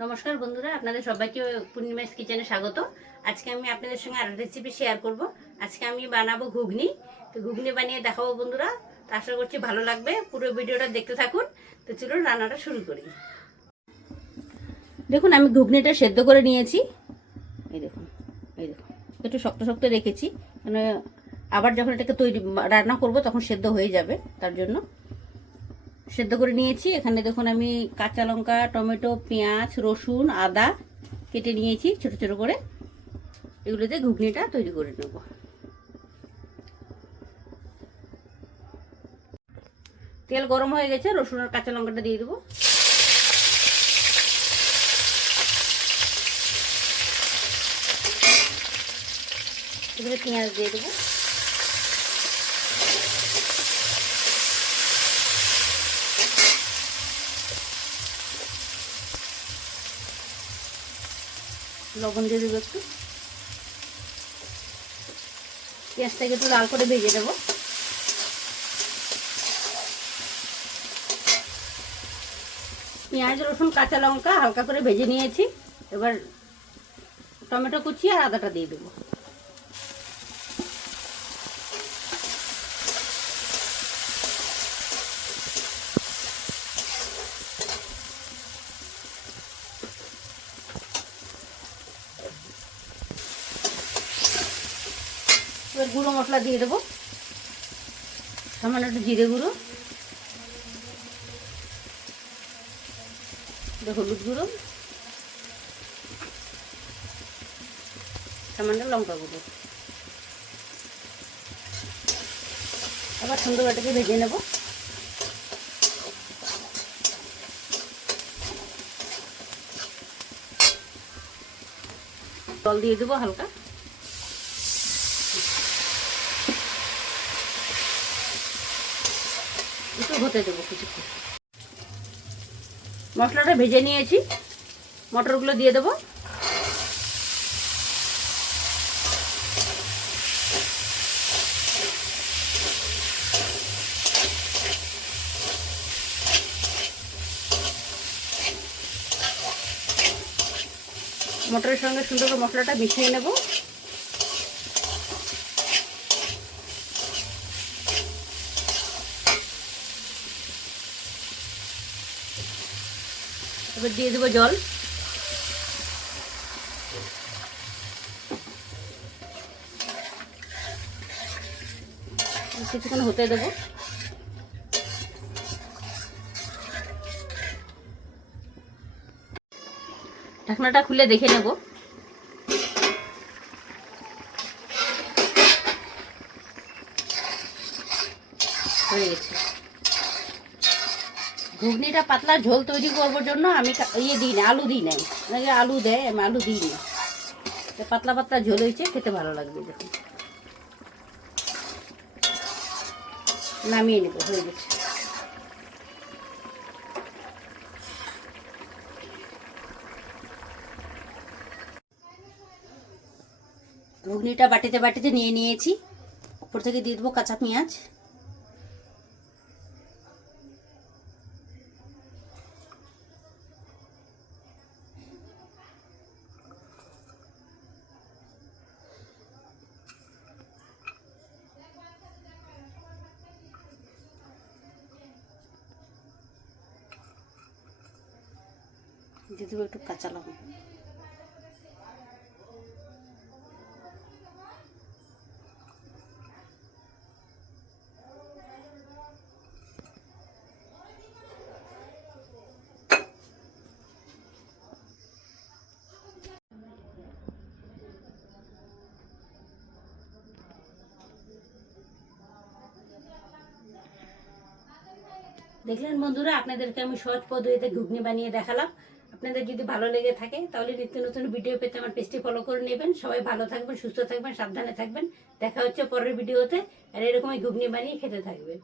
নমস্কার বন্ধুরা, আপনাদের সবাইকে পূর্ণিমাস কিচেনে স্বাগত। আজকে আমি আপনাদের সঙ্গে আর রেসিপি শেয়ার করব। আজকে আমি বানাবো ঘুগনি। তো ঘুগনি বানিয়ে দেখাবো বন্ধুরা। তো আশা করছি ভালো লাগবে, পুরো ভিডিওটা দেখতে থাকুন। তো চলুন রান্নাটা শুরু করি। দেখুন, আমি ঘুগনিটা সেদ্ধ করে নিয়েছি। এই দেখুন, একটু শক্ত শক্ত রেখেছি, মানে আবার যখন এটাকে রান্না করব তখন সেদ্ধ হয়ে যাবে, তার জন্য সেদ্ধ করে নিয়েছি। এখানে দেখুন, আমি কাঁচা লঙ্কা, টমেটো, পেঁয়াজ, রসুন, আদা কেটে নিয়েছি ছোট ছোট করে। এগুলোতে ঘুগনিটা তৈরি করে নেব। তেল গরম হয়ে গেছে, রসুন আর কাঁচা লঙ্কাটা দিয়ে দেবো। এবারে পেঁয়াজ দিয়ে দেবো। লবণ দিয়ে দেবো একটু। পেঁয়াজটাকে একটু লাল করে ভেজে দেবো। পেঁয়াজ, রসুন, কাঁচা লঙ্কা হালকা করে ভেজে নিয়েছি। এবার টমেটো কুচি আর আদাটা দিয়ে দেবো। এবার গুঁড়ো মশলা দিয়ে দেবো, সামান্য একটু জিরে গুঁড়ো, হলুদ গুঁড়ো, সামান্য লঙ্কা গুঁড়ো। আবার সুন্দর এটাকে ভেজে নেব। জল দিয়ে দেবো হালকা। একটু হতে দেবো কিছুক্ষণ। মশলাটা ভেজে নিয়েছি, মটরগুলো দিয়ে দেবো। মটরের সঙ্গে সুন্দর করে মশলাটা মিশিয়ে নেব। এবার দিয়ে দেবো জল। কিছুক্ষণ হতে দেবো। ঢাকনাটা খুলে দেখে নেব। হয়ে গেছে। ঘুগনিটা পাতলা ঝোল তৈরি করবার জন্য আমি দিই না, আলু দিই নাই। অনেকে আলু দেয়, আমি আলু দিই না। পাতলা পাতলা ঝোল হয়েছে, খেতে ভালো লাগবে। দেখুন, নামিয়ে নেব। হয়ে গেছে। ঘুগনিটা বাটিতে বাটিতে নিয়ে নিয়েছি। উপর থেকে দিয়ে দেবো কাঁচা পেঁয়াজ। দিয়ে দেবো একটু কাঁচা লঙ্কা। দেখলেন বন্ধুরা, আপনাদেরকে আমি সহজ পদ্ধতিতে ঘুগনি বানিয়ে দেখালাম। আপনাদের যদি ভালো লেগে থাকে তাহলে নিত্য নতুন ভিডিও পেতে আমার পেজটি ফলো করে নেবেন। সবাই ভালো থাকবেন, সুস্থ থাকবেন, সাবধানে থাকবেন। দেখা হচ্ছে পরের ভিডিওতে। আর এরকমই ঘুগনি বানিয়ে খেতে থাকবেন।